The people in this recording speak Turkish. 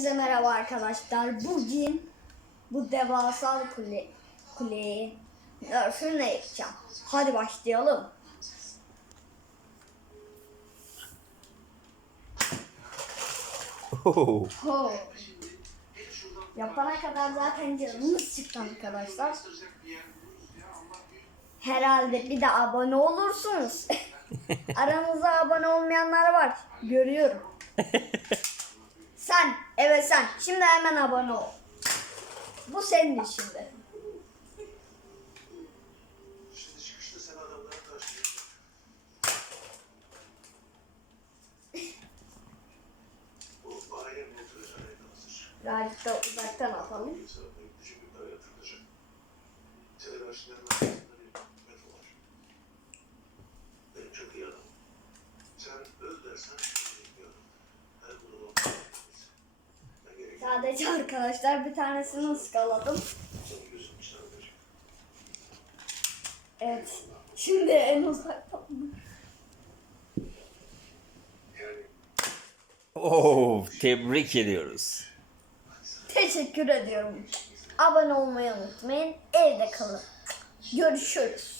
Hepinize merhaba arkadaşlar. Bugün bu devasa kule kuleyi nerfünle yapacağım. Hadi başlayalım. Oh, Ho. Yapana kadar zaten canımız çıktı arkadaşlar. Herhalde bir de abone olursunuz. Aranızda abone olmayanlar var. Görüyorum. Evet sen. Şimdi hemen abone ol. Bu senin işinde. Şimdi çıkışta sen adamlara da uzaktan atalım. Yatırılacak. Senin Sadece arkadaşlar bir tanesini ıskaladım. Evet. Şimdi en. Yani oh, tebrik ediyoruz. Teşekkür ediyorum. Abone olmayı unutmayın. Evde kalın. Görüşürüz.